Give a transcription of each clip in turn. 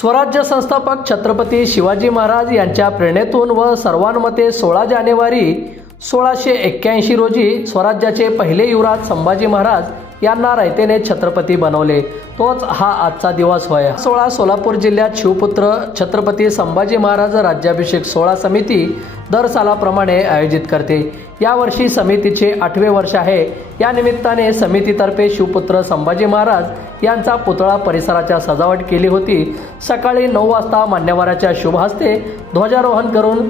स्वराज्य संस्थापक छत्रपती शिवाजी महाराज यांच्या प्रेरणेतून व सर्वांमते सोळा जानेवारी सोळाशे एक्क्याऐंशी रोजी स्वराज्याचे पहिले युवराज संभाजी महाराज यांना रयतेने छत्रपती बनवले. तोच हा आजचा दिवस होय. सोळा सोलापूर जिल्ह्यात शिवपुत्र छत्रपती संभाजी महाराज राज्याभिषेक सोहळा समिती दर सालाप्रमाणे आयोजित करते. यावर्षी समितीचे आठवे वर्ष आहे. या निमित्ताने समितीतर्फे शिवपुत्र संभाजी महाराज यांचा पुतळा परिसराच्या सजावट केली होती. सकाळी नऊ वाजता मान्यवराच्या शुभ हस्ते ध्वजारोहण करून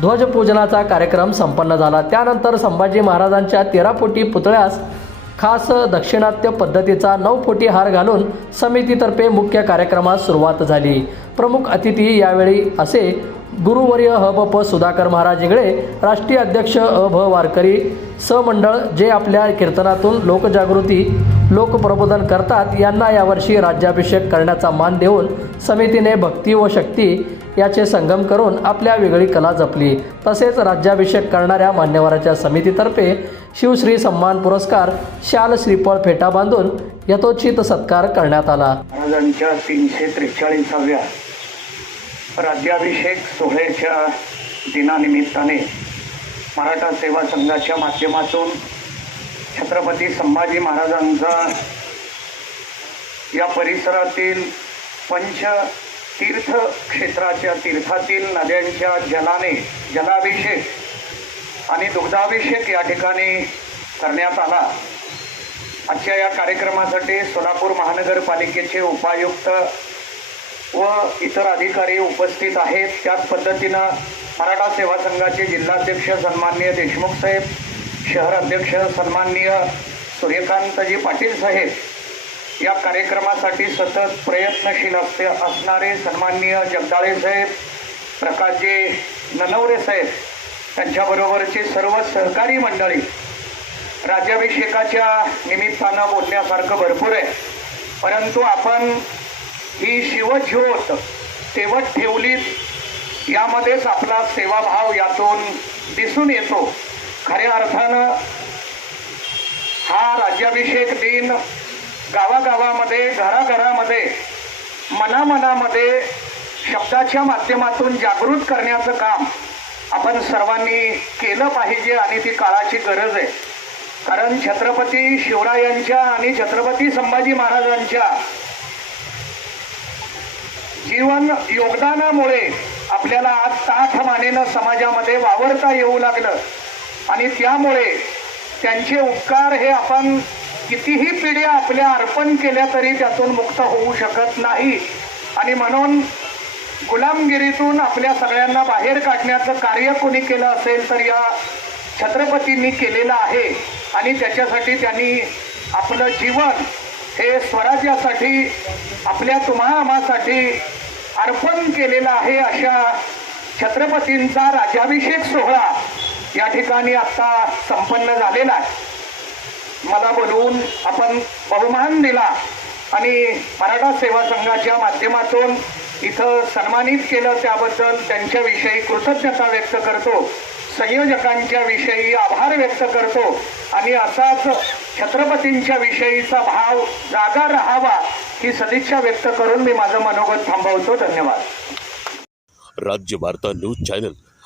ध्वजपूजनाचा कार्यक्रम संपन्न झाला. त्यानंतर संभाजी महाराजांच्या तेरा फुटी पुतळ्यास खास दक्षिणात्य पद्धतीचा नऊ फुटी हार घालून समितीतर्फे मुख्य कार्यक्रमास सुरुवात झाली. प्रमुख अतिथी यावेळी असे गुरुवर्य ह ब प सुधाकर महाराज इंगळे राष्ट्रीय अध्यक्ष अ भ वारकरी सहमंडळ जे आपल्या कीर्तनातून लोकजागृती लोकप्रबोधन करतात. यांना यावर्षी राज्याभिषेक करण्याचा मान देऊन समितीने भक्ती व शक्ती याचे संगम करून आपल्या वेगळी कला जपली. तसेच राज्याभिषेक करणाऱ्या मान्यवराच्या समितीतर्फे शिवश्री सन्मान पुरस्कार शाल श्रीफळ फेटा बांधून यथोचित सत्कार करण्यात आला. महाराजांच्या तीनशे त्रेचाळीसाव्या राज्याभिषेक सोहळ्याच्या दिनानिमित्ताने मराठा सेवा संघाच्या माध्यमातून छत्रपती संभाजी महाराजांचा या परिसरातील पंच तीर्थ क्षेत्राच्या तीर्थातील नद्यांच्या जलाने जलाभिषेक आणि दुग्धाभिषेक या ठिकाणी करण्यात आला. आजच्या या कार्यक्रमासाठी सोलापूर महानगरपालिकेचे उपायुक्त व इतर अधिकारी उपस्थित आहेत. त्याच पद्धतीनं मराठा सेवा संघाचे जिल्हाध्यक्ष सन्माननीय देशमुख साहेब शहर अध्यक्ष सन्माननीय सूर्यकांतजी पाटील साहेब या कार्यक्रमासाठी सतत प्रयत्नशील असते असणारे सन्माननीय जगदाळे साहेब प्रकाशजी ननवरे साहेब त्यांच्याबरोबरची सर्व सहकारी मंडळी राज्याभिषेकाच्या निमित्तानं बोलण्यासारखं भरपूर आहे. परंतु आपण ही शिवज्योत तेवत ठेवलीत यामध्येच आपला सेवाभाव यातून दिसून येतो. खऱ्या अर्थानं हा राज्याभिषेक दिन गावागावामध्ये घराघरामध्ये मनामनामध्ये शब्दाच्या माध्यमातून जागृत करण्याचं काम आपण सर्वांनी केलं पाहिजे आणि ती काळाची गरज आहे. कारण छत्रपती शिवरायांच्या आणि छत्रपती संभाजी महाराजांच्या जीवन योगदानामुळे आपल्याला आज ताठ मानेनं समाजामध्ये वावरता येऊ लागलं. आणि त्यामुळे त्यांचे उपकार हे आपण कितीही पिढ्या आपल्या अर्पण केल्या तरी त्यातून मुक्त होऊ शकत नाही. आणि म्हणून गुलामगिरीतून आपल्या सगळ्यांना बाहेर काढण्याचं कार्य कोणी केलं असेल तर या छत्रपतींनी केलेलं आहे. आणि त्याच्यासाठी त्यांनी आपलं जीवन हे स्वराज्यासाठी आपल्या तुम्हा आम्हासाठी अर्पण केलेलं आहे अशा छत्रपतींचा राज्याभिषेक सोहळा. या ठिकाणी आता संपन्न झालेला आहे मला बोलवून आपण बहुमान दिला आणि मराठा सेवा संघाच्या माध्यमातून इथं सन्मानित केलं त्याबद्दल त्यांच्याविषयी कृतज्ञता व्यक्त करतो. संयोजकांच्या विषयी आभार व्यक्त करतो. आणि असाच छत्रपतींच्या विषयीचा भाव जागा राहावा ही सदिच्छा व्यक्त करून मी माझं मनोगत थांबवतो. धन्यवाद. राज्य वार्ता न्यूज चॅनल